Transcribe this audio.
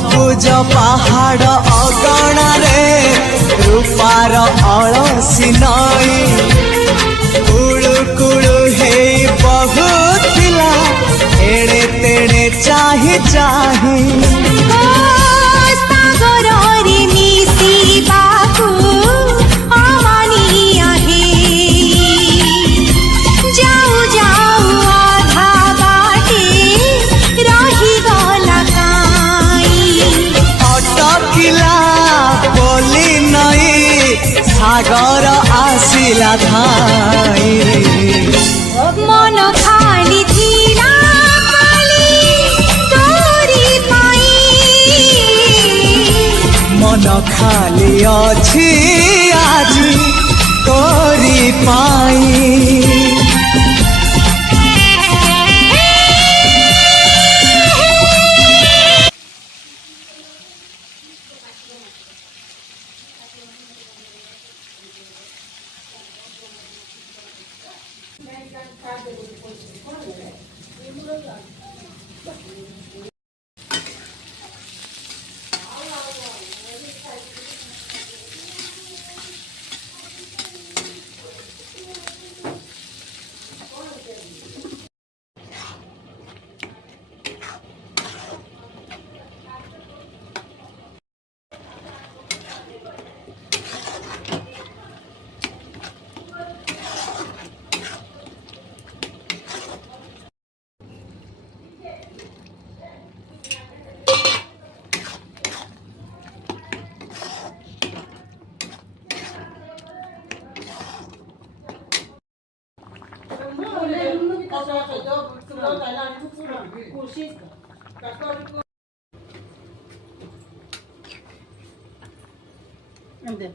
सबुज पहाड़ अगणारे रूपार अलसी नई कुळु कुळु हे बहुथिला एड़े तेड़े चाही चाही सागर आसिला धाई मन खाली थिला खाली तोरी पाई मन खाली अछि आज तोरी पाई Ande,